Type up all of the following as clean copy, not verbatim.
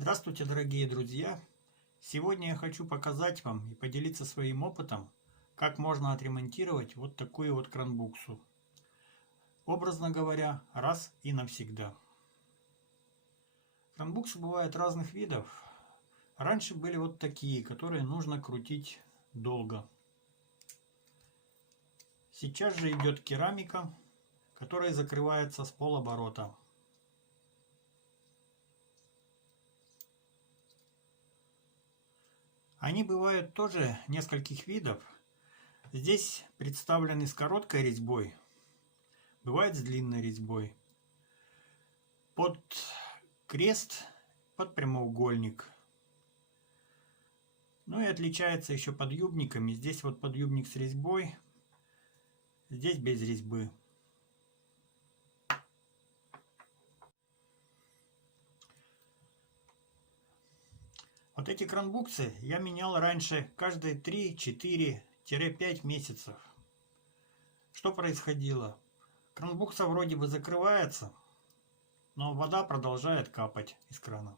Здравствуйте, дорогие друзья! Сегодня я хочу показать вам и поделиться своим опытом, как можно отремонтировать вот такую вот кранбуксу. Образно говоря, раз и навсегда. Кранбуксы бывают разных видов. Раньше были вот такие, которые нужно крутить долго. Сейчас же идет керамика, которая закрывается с полоборота. Они бывают тоже нескольких видов. Здесь представлены с короткой резьбой, бывает с длинной резьбой. Под крест, под прямоугольник. Ну и отличается еще подъюбниками. Здесь вот подъюбник с резьбой, здесь без резьбы. Вот эти кранбуксы я менял раньше каждые 3-4-5 месяцев. Что происходило? Кранбукса вроде бы закрывается, но вода продолжает капать из крана.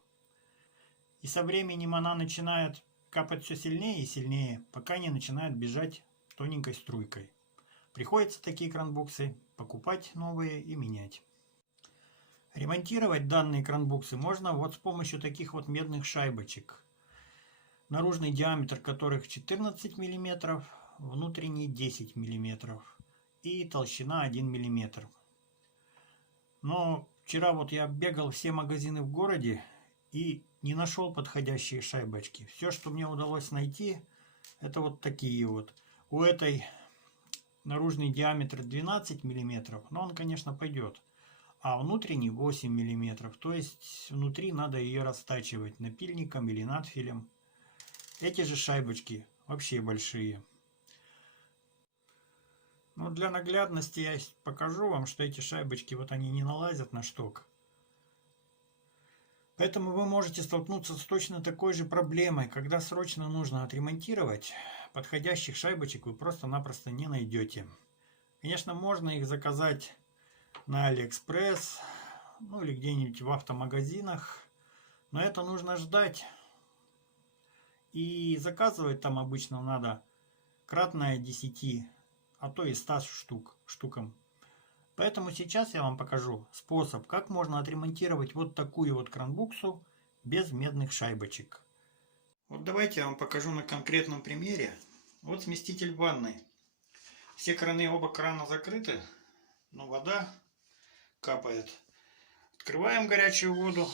И со временем она начинает капать все сильнее и сильнее, пока не начинает бежать тоненькой струйкой. Приходится такие кранбуксы покупать новые и менять. Ремонтировать данные кранбуксы можно вот с помощью таких вот медных шайбочек, наружный диаметр которых 14 мм, внутренний 10 мм и толщина 1 мм. Но вчера вот я бегал все магазины в городе и не нашел подходящие шайбочки. Все, что мне удалось найти, это вот такие вот. У этой наружный диаметр 12 мм, но он, конечно, пойдет. А внутренний 8 мм, то есть внутри надо ее растачивать напильником или надфилем. Эти же шайбочки вообще большие. Но для наглядности я покажу вам, что эти шайбочки вот они не налазят на шток. Поэтому вы можете столкнуться с точно такой же проблемой, когда срочно нужно отремонтировать. Подходящих шайбочек вы просто-напросто не найдете. Конечно, можно их заказать на Алиэкспресс, ну или где-нибудь в автомагазинах, но это нужно ждать. И заказывать там обычно надо кратное 10, а то и 100 штукам. Поэтому сейчас я вам покажу способ, как можно отремонтировать вот такую вот кранбуксу без медных шайбочек. Вот давайте я вам покажу на конкретном примере. Вот сместитель ванной. Все краны, оба крана закрыты, но вода капает. Открываем горячую воду,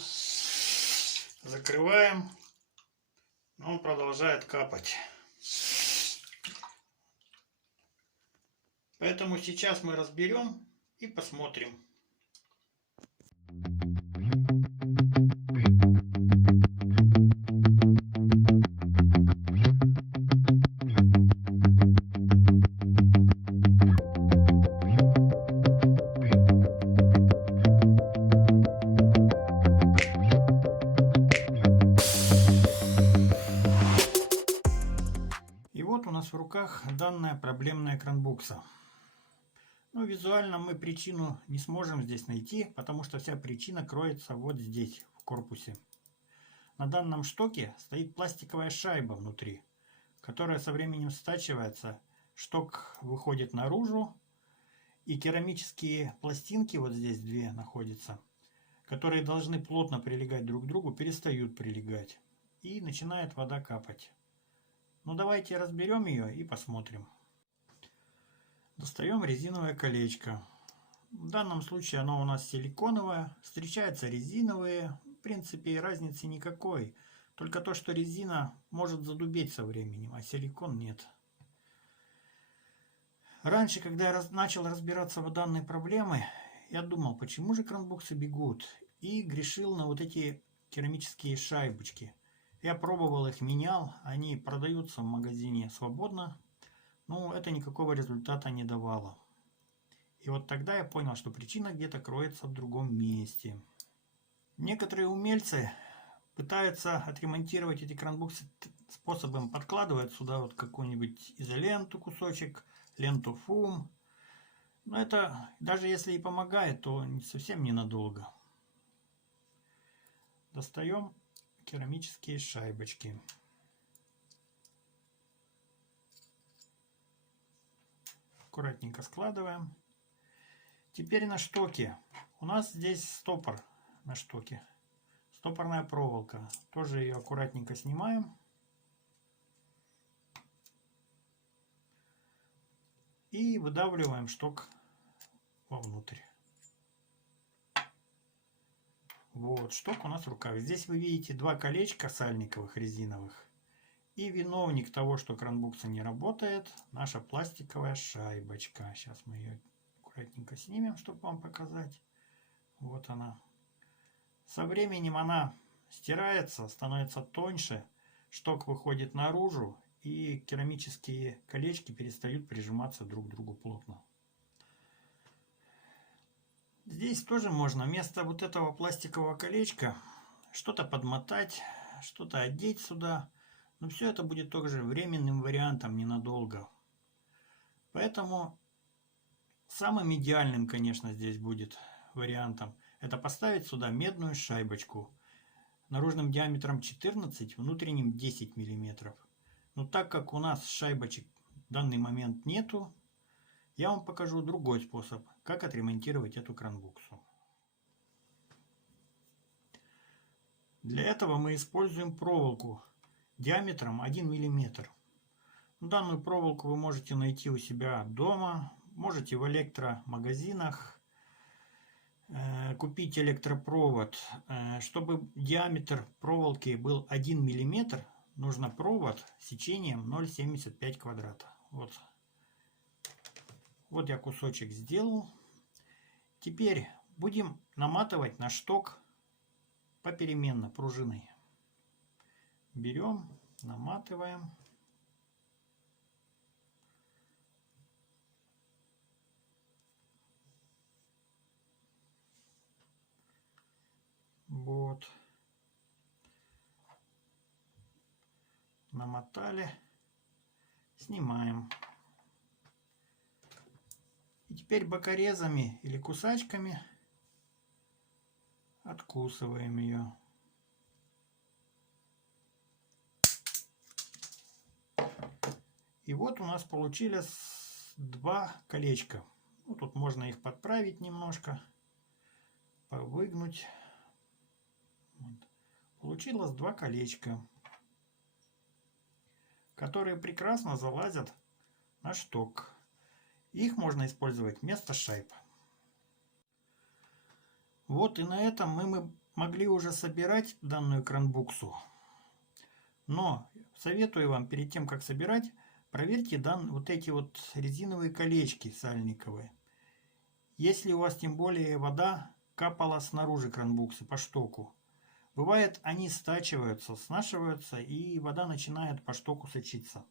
закрываем, но он продолжает капать. Поэтому сейчас мы разберем и посмотрим. И вот у нас в руках данная проблемная кранбукса. Ну, визуально мы причину не сможем здесь найти, потому что вся причина кроется вот здесь, в корпусе. На данном штоке стоит пластиковая шайба внутри, которая со временем стачивается, шток выходит наружу, и керамические пластинки, вот здесь две находятся, которые должны плотно прилегать друг к другу, перестают прилегать, и начинает вода капать. Ну, давайте разберем ее и посмотрим. Достаем резиновое колечко. В данном случае оно у нас силиконовое. Встречаются резиновые. В принципе, разницы никакой. Только то, что резина может задубеть со временем, а силикон нет. Раньше, когда я начал разбираться в данной проблеме, я думал, почему же кранбуксы бегут? И грешил на вот эти керамические шайбочки. Я пробовал их, менял. Они продаются в магазине свободно. Но это никакого результата не давало. И вот тогда я понял, что причина где-то кроется в другом месте. Некоторые умельцы пытаются отремонтировать эти кранбуксы способом, подкладывают сюда вот какую-нибудь изоленту, кусочек, ленту фум. Но это, даже если и помогает, то совсем ненадолго. Достаем керамические шайбочки. Аккуратненько складываем. Теперь на штоке. У нас здесь стопор на штоке. Стопорная проволока. Тоже ее аккуратненько снимаем. И выдавливаем шток вовнутрь. Вот, шток у нас в руках. Здесь вы видите два колечка сальниковых резиновых. И виновник того, что кранбукса не работает, наша пластиковая шайбочка. Сейчас мы ее аккуратненько снимем, чтобы вам показать. Вот она. Со временем она стирается, становится тоньше, шток выходит наружу, и керамические колечки перестают прижиматься друг к другу плотно. Здесь тоже можно вместо вот этого пластикового колечка что-то подмотать, что-то одеть сюда. Но все это будет тоже временным вариантом, ненадолго. Поэтому самым идеальным, конечно, здесь будет вариантом это поставить сюда медную шайбочку наружным диаметром 14, внутренним 10 мм. Но так как у нас шайбочек в данный момент нету, я вам покажу другой способ, как отремонтировать эту кранбуксу. Для этого мы используем проволоку диаметром 1 мм. Данную проволоку вы можете найти у себя дома, можете в электромагазинах купить электропровод. Чтобы диаметр проволоки был 1 мм, нужно провод сечением 0,75 квадрата. Вот я кусочек сделал. Теперь будем наматывать на шток попеременно пружиной. Берем, наматываем. Вот. Намотали. Снимаем. И теперь бокорезами или кусачками откусываем ее. И вот у нас получились два колечка. Ну, тут можно их подправить немножко, повыгнуть. Вот. Получилось два колечка, которые прекрасно залазят на шток. Их можно использовать вместо шайб. Вот и на этом мы могли уже собирать данную кранбуксу. Но советую вам перед тем, как собирать, проверьте вот эти вот резиновые колечки сальниковые. Если у вас тем более вода капала снаружи кранбуксы по штоку, бывает они стачиваются, снашиваются и вода начинает по штоку сочиться.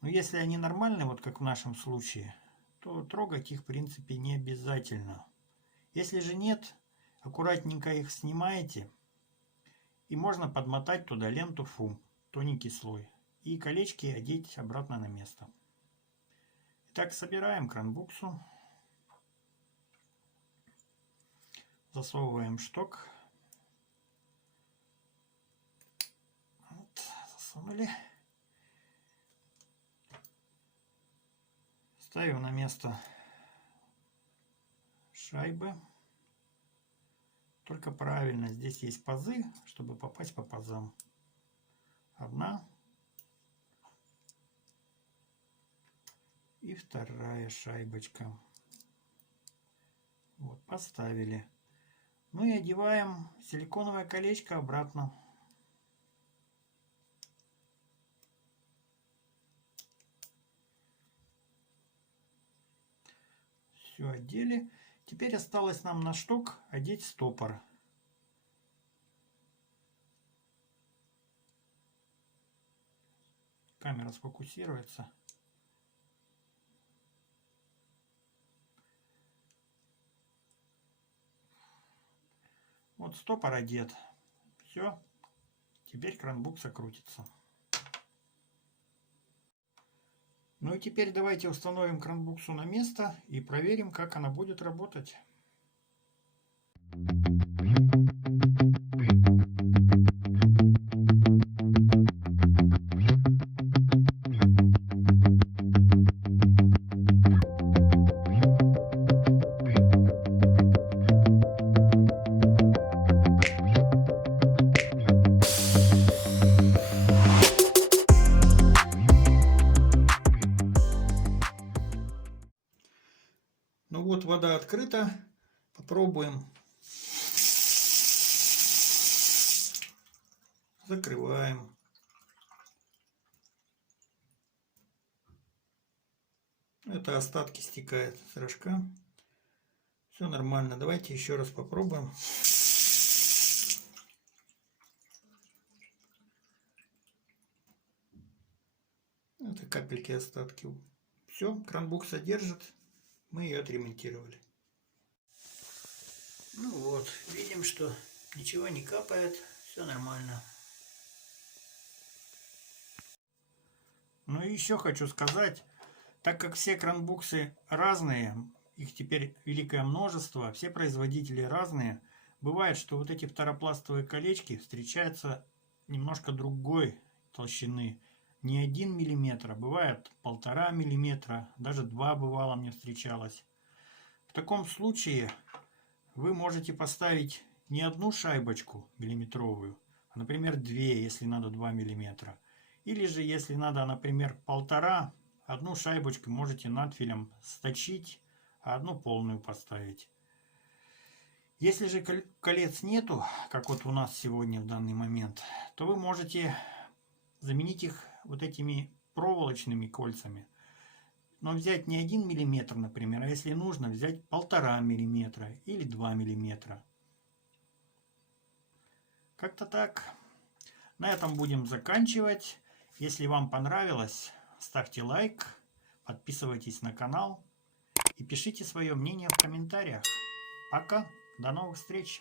Но если они нормальные, вот как в нашем случае, то трогать их в принципе не обязательно. Если же нет, аккуратненько их снимаете, и можно подмотать туда ленту фу, тоненький слой, и колечки одеть обратно на место. Итак, собираем кранбуксу, засовываем шток. Вот, засунули. Ставим на место шайбы. Только правильно, здесь есть пазы, чтобы попасть по пазам. Одна и вторая шайбочка. Вот, поставили. Ну и одеваем силиконовое колечко обратно. Все одели. Теперь осталось нам на шток одеть стопор. Камера сфокусируется. Вот стопор одет. Все. Теперь кранбукса крутится. Ну и теперь давайте установим кранбуксу на место и проверим, как она будет работать. открыто. Попробуем. Закрываем. Это остатки стекают с рожка. Все нормально. Давайте еще раз попробуем. Это капельки, остатки. Все, кран-букса держит. Мы ее отремонтировали. Ну вот, видим, что ничего не капает. Все нормально. Ну и еще хочу сказать, так как все кран-буксы разные, их теперь великое множество, все производители разные, бывает, что вот эти второпластовые колечки встречаются немножко другой толщины. Не 1 миллиметр, а бывает 1,5 миллиметра, даже 2 бывало мне встречалось. В таком случае вы можете поставить не одну шайбочку миллиметровую, а, например, 2, если надо 2 миллиметра. Или же, если надо, например, 1,5, одну шайбочку можете надфилем сточить, а одну полную поставить. Если же колец нету, как вот у нас сегодня в данный момент, то вы можете заменить их вот этими проволочными кольцами. Но взять не 1 миллиметр, например, а если нужно, взять 1,5 миллиметра или 2 миллиметра. Как-то так. На этом будем заканчивать. Если вам понравилось, ставьте лайк, подписывайтесь на канал и пишите свое мнение в комментариях. Пока, до новых встреч!